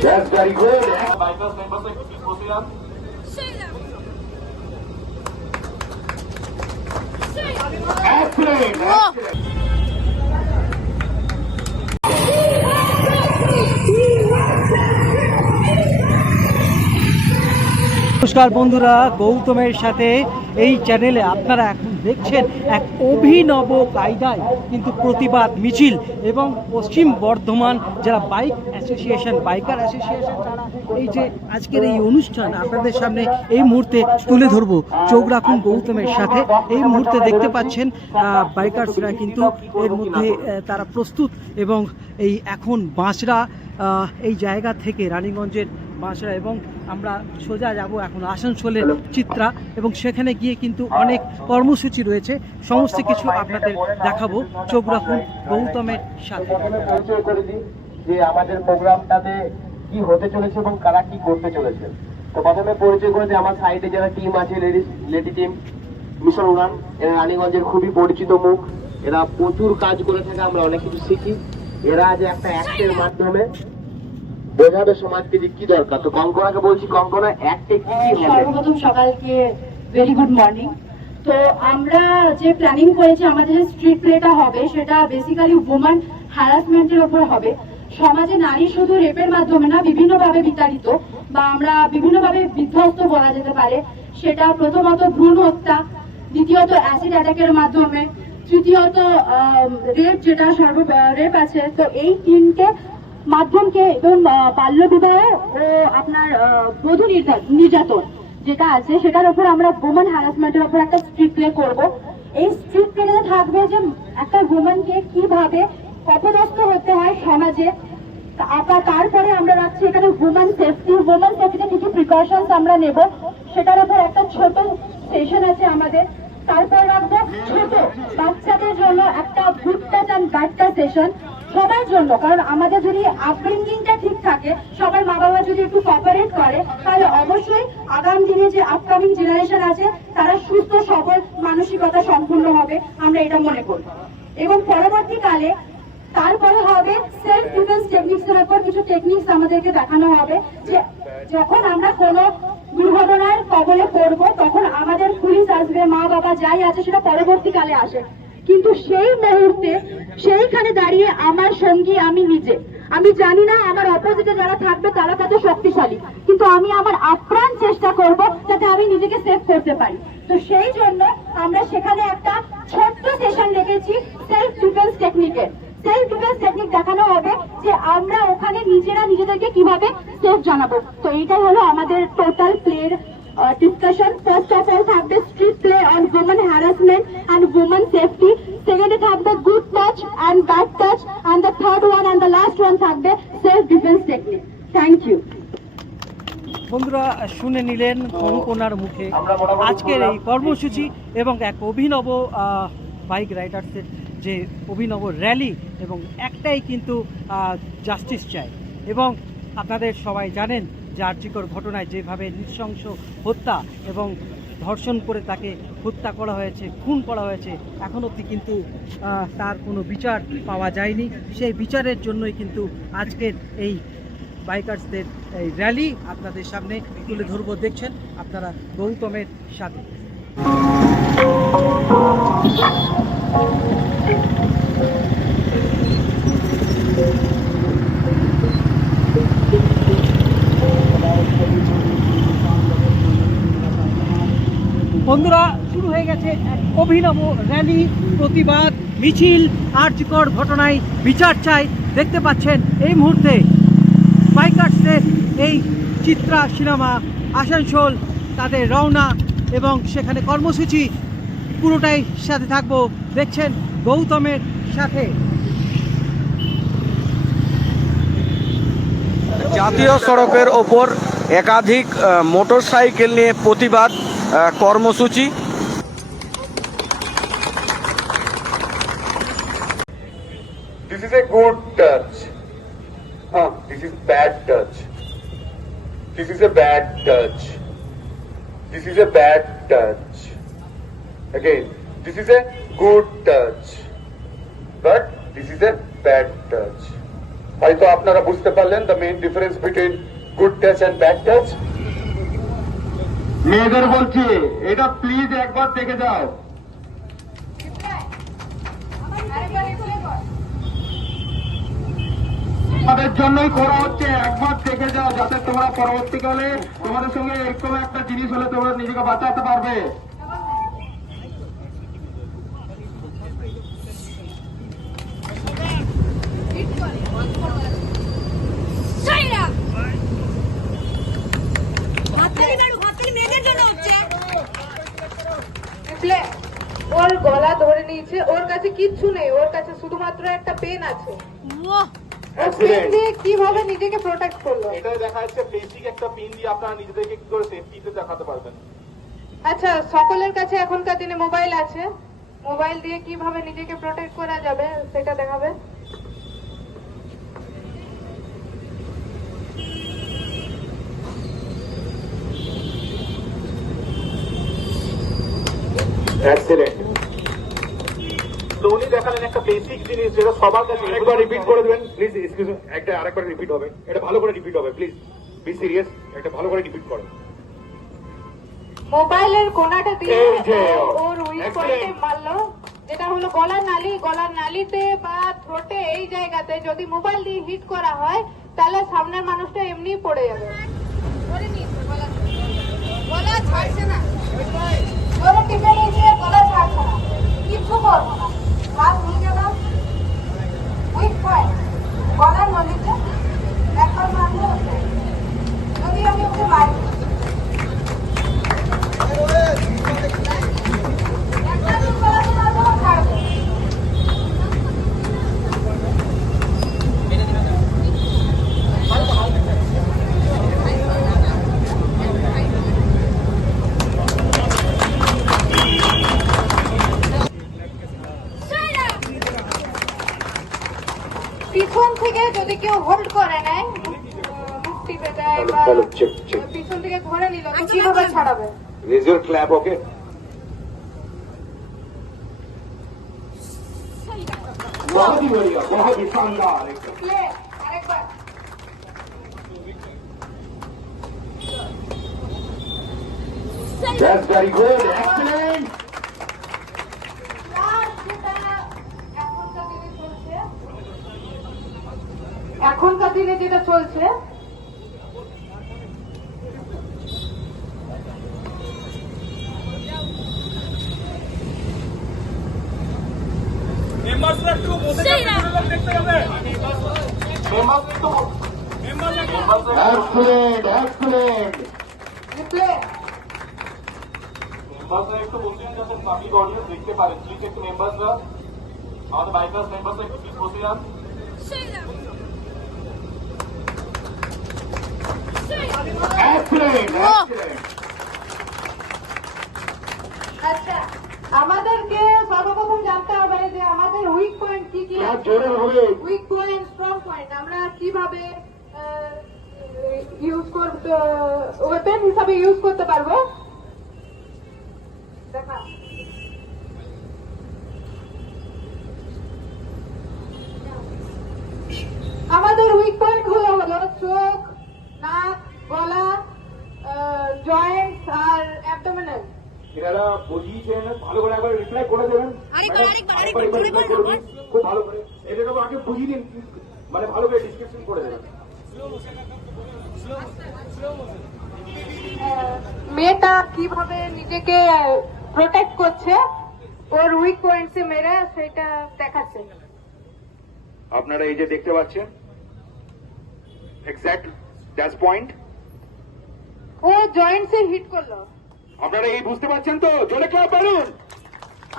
That's very good. Bikers members, please proceed on. Excellent. নমস্কার বন্ধুরা, গৌতমের সাথে এই চ্যানেলে আপনারা এখন দেখছেন এক অভিনব কায়দায় কিন্তু প্রতিবাদ মিছিল এবং পশ্চিম বর্ধমান যারা বাইক অ্যাসোসিয়েশন বাইকার অ্যাসোসিয়েশন তারা এই যে আজকের এই অনুষ্ঠান আপনাদের সামনে এই মুহূর্তে তুলে ধরবো। চোখ রাখুন গৌতমের সাথে। এই মুহূর্তে দেখতে পাচ্ছেন বাইকার্সরা কিন্তু এর মধ্যে তারা প্রস্তুত এবং এই এখন বাঁশরা এই জায়গা থেকে রানীগঞ্জের বাঁশরা এবং আমরা সোজা যাব এখন আসানসোলের চিত্রা এবং সেখানে গিয়ে কিন্তু অনেক কর্মসূচি রয়েছে, সমস্ত কিছু আপনাদের দেখাবো। চোখ রাখুন গৌতমের সাথে। যে আমাদের প্রোগ্রামটাতে কি হতে চলেছে এবং কারা কি করতে চলেছে। তো প্রথমে পরিচয় করে দিই, আমার সাইডে যারা টিম আছে, লেডি টিম মিশন উড়ান, এরা রানীগঞ্জের খুবই পরিচিত মুখ, এরা প্রচুর কাজ করে থাকে, আমরা অনেক কিছু শিখি। এরা যে একটা অ্যাক্টের মাধ্যমে বোঝাবে সমাজকে যে কি দরকার। তো কঙ্কনাকে বলছি, কঙ্কনা অ্যাক্টে কি কি হবে? সর্বপ্রথম সকালকে ভেরি গুড মর্নিং। তো আমরা যে প্ল্যানিং করেছি আমাদের যে স্ট্রিট প্লেটা হবে সেটা বেসিক্যালি ওম্যান হ্যারাসমেন্টের উপর হবে। সমাজে নারী শুধু রেপের মাধ্যমে না, বিভিন্নভাবে বিতাড়িত বা আমরা বিভিন্নভাবে বিধ্বস্ত বলা যেতে পারে। সেটা প্রথমত ভ্রূণ হত্যা, দ্বিতীয়ত অ্যাসিড অ্যাটাকের মাধ্যমে, তৃতীয়ত রেপ, যেটা রেপ আছে। তো এই তিনটে মাধ্যমকে এবং বাল্যবিবাহ ও আপনার বধূ নির্যাতন যেটা আছে সেটার উপর আমরা ওম্যান হ্যারাসমেন্টের উপর একটা স্ট্রিট প্লে করব। এই স্ট্রিট প্লেতে থাকবে যে একটা ওম্যানকে কিভাবে অপদস্থ হতে হয় সমাজে। তারপরে আমরা রাখছি এখানে ওম্যান সেফটিতে কি কি প্রিকশনস আমরা নেব সেটার উপর একটা ছোট সেশন আছে আমাদের। তারপর রাখবো ছোট বাচ্চাদের জন্য একটা good touch and bad touch session সবার জন্য, কারণ আমাদের যদি আপব্রিঙ্গিংটা ঠিক থাকে, সবার মা বাবা যদি একটু কোঅপারেট করে, তাহলে অবশ্যই আগামী দিনে যে আপকামিং জেনারেশন আছে তারা সুস্থ সবল মানসিকতা সম্পূর্ণ হবে, আমরা এটা মনে করি। এবং পরবর্তীকালে তারপরে হবে সেলফ ডিফেন্স টেকনিক্স এর উপর কিছু টেকনিক্স আমাদেরকে দেখানো হবে যে যখন আমরা কোনো দুর্ঘটনার কবলে পড়বো তখন আমাদের পুলিশ আসবে, মা বাবা যাই আছে সেটা পরবর্তীকালে আসে, কিন্তু সেই মুহূর্তে সেইখানে দাঁড়িয়ে আমার সঙ্গী আমি নিজে, আমি জানি না আমার অপোজিটে যারা থাকবে তারা কত শক্তিশালী, কিন্তু আমি আমার আপ্রাণ চেষ্টা করব যাতে আমি নিজেকে সেভ করতে পারি। তো সেই জন্য আমরা সেখানে একটা ছোট্ট সেশন রেখেছি সেলফ ডিফেন্স টেকনিকের। সেলফ ডিফেন্স টেকনিক দেখানো হবে যে আমরা ওখানে নিজেরা নিজেদেরকে কিভাবে সেফ জানাবো। তো এইটাই হলো আমাদের টোটাল প্লের ডিসকাশন। ফার্স্ট অফ অল থাকবে street play on women harassment and women safety, সেকেন্ডে থাকবে good touch and bad touch, and the third one and the last one থাকবে self defence technique. Thank you. বন্ধুরা, শুনে নিলেন কঙ্কনার মুখে আজকের এই কর্মসূচি এবং এক অভিনব বাইক রাইডার্সের যে অভিনব র্যালি এবং একটাই কিন্তু জাস্টিস চাই। এবং আপনাদের সবাই জানেন যে আরজিকর ঘটনায় যেভাবে নৃশংস হত্যা এবং ধর্ষণ করে তাকে হত্যা করা হয়েছে, খুন করা হয়েছে, এখন অবধি কিন্তু তার কোনো বিচার পাওয়া যায়নি। সেই বিচারের জন্যই কিন্তু আজকের এই বাইকার্সদের এই র্যালি আপনাদের সামনে তুলে ধরবো। দেখছেন আপনারা গৌতমের সাথে। বন্ধুরা, শুরু হয়ে গেছে এক অভিনব র্যালি, প্রতিবাদ মিছিল, আরজিকর ঘটনায় বিচার চাই। দেখতে পাচ্ছেন এই মুহূর্তে বাইকার্সদের এই চিত্রা সিনেমা আসানসোল তাদের রওনা এবং সেখানে কর্মসূচি পুরোটাই সাথে থাকবো। দেখছেন গৌতমের সাথে। জাতীয় সড়কের ওপর একাধিক মোটরসাইকেল নিয়ে প্রতিবাদ কর্মসূচি। This is a good touch. This is bad touch. This is a bad touch. This is a bad touch. Again, this is a good touch. But this is a bad touch. হয়তো আপনারা বুঝতে পারলেন the main difference between good touch and bad touch. মেয়েদের বলছি এটা please একবার দেখে যাও। তোমাদের জন্যই করা হচ্ছে, একবার দেখে যাও যাতে তোমরা পরবর্তীকালে তোমাদের সঙ্গে এরকম একটা জিনিস হলে তোমরা নিজেকে বাঁচাতে পারবে। ওর গলা ধরে নিয়েছে, ওর কাছে কিচ্ছু নেই, ওর কাছে শুধুমাত্র একটা পেন আছে। পেন দিয়ে কিভাবে নিজেকে প্রোটেক্ট করলো? এটা দেখা যাচ্ছে বেসিক একটা পিন দিয়ে আপনারা নিজেদেরকে কি করে সেফটিতে দেখাতে পারবেন। আচ্ছা, সকলের কাছে এখনকার দিনে মোবাইল আছে, মোবাইল দিয়ে কিভাবে নিজেকে প্রোটেক্ট করা যাবে সেটা দেখাবে। এক্সেলেন্ট। উনি দেখালেন একটা বেসিক জিনিস যেটা সবার কাছে। একবার রিপিট করে দেবেন প্লিজ, এক্সকিউজ মি, একটা আরেকবার রিপিট হবে, এটা ভালো করে রিপিট হবে প্লিজ, বি সিরিয়াস, একটা ভালো করে রিপিট করেন। মোবাইলের কোনাটা দিয়ে এই যে, ওর উইক excellent. পয়েন্টে মারলো, যেটা হলো গলার নালি। গলার নালিতে বা থ্রোটে এই জায়গাতে যদি মোবাইল দিয়ে হিট করা হয় তাহলে সামনের মানুষটা এমনি পড়ে যাবে। গলা ছাড়ছে না, ধরে টিপে নিয়েছে, গলা ছাড়ছে না, কিচ্ছু করবো না, হাত নিচে দাও। উইক পয়েন্ট গলার নলিতে একবার মারলে হচ্ছে। যদি আমি ওকে মারি পিছন থেকে যদি কেউ হোল্ড করে নেয়, মুখ টিপে দেয় বা পিছন থেকে ধরে নিল, তো কিভাবে ছাড়াবে? Raise your clap, okay? बहुत ही बढ़िया, बहुत ही शानदार। প্লে আরেকবার। That's very good, excellent. এখনকার দিনে যেটা চলছে, Excellent, excellent. রিপ্লে মেম্বারসরা একটু বসে যাচ্ছেন, পাবলিক অডিয়েন্স দেখতে পারেন, প্লিজ একটু মেম্বারসরা, আমাদের বাইকার্স মেম্বারসরা একটু প্লিজ বসে যান। Excellent, excellent. আচ্ছা, আমাদেরকে সর্বপ্রথম জানতে হবে যে আমাদের উইক পয়েন্ট কি কি क्या আছে। जोरे হবে? উইক পয়েন্ট, স্ট্রং পয়েন্ট আমরা কিভাবে ইউজ করতে, ওয়েপেন হিসাবে ইউজ করতে পারবো। দেখা আমাদের উইক পয়েন্ট গুলো হলো চোখ, নাক, গলা, জয়েন্টস আর অ্যাবডোমিনাল। এনারা বুঝিয়েছেন, ভালো করে একবার রিপ্লাই করে দেবেন। আরেকবার reply করে দিন, খুব ভালো করে। এটা তো আগে বুঝিয়ে দিন, মানে ভালো করে ডিসক্রিপশন করে দেবেন। মেয়েটা কিভাবে নিজেকে প্রোটেক্ট করছে ওর উইক পয়েন্টসে মেরে, সেটা দেখাচ্ছে। আপনারা এই যে দেখতে পাচ্ছেন এক্স্যাক্ট ড্যাশ পয়েন্ট, ও জয়েন্টসে হিট করলো। আপনারা এই বুঝতে পারছেন তো? জোরে ক্লাপ মারুন।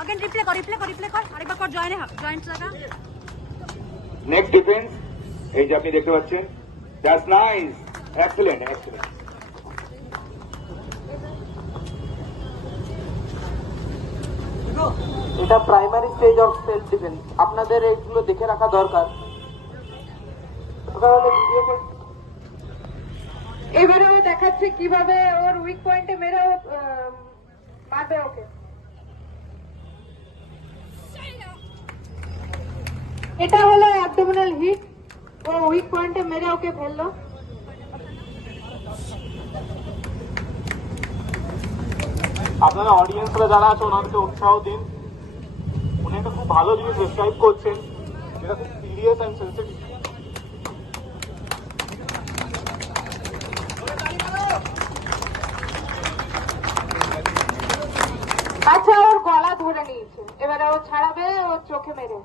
अगेन रिप्ले कर আরেকবার কর, জয়েন্ট লাগা। নেক্সট ডিফেন্স, এই যে আপনি দেখতে পাচ্ছেন, দ্যাটস নাইস, এক্সেলেন্ট, এক্সেলেন্ট। এটা primary stage of self defence, আপনাদের এগুলো দেখে রাখা দরকার। এবারেও দেখাচ্ছে কিভাবে ওর উইক পয়েন্টে মেরে মারবে ওকে। এটা হলো অ্যাবডোমিনাল হিট। ও উইক পয়েন্টে মেরে ওকে ফেললো। আপনারা অডিয়েন্সরা যারা আছে ওনাদেরকে উৎসাহ দিন। উনি একটা খুব ভালো জিনিস ডেসক্রাইব করছেন, যেটা খুব সিরিয়াস অ্যান্ড সেন্সিটিভ। আচ্ছা, ওর গলা ধরে নিয়েছে, এবারে ও ছাড়াবে ওর চোখে মেরে।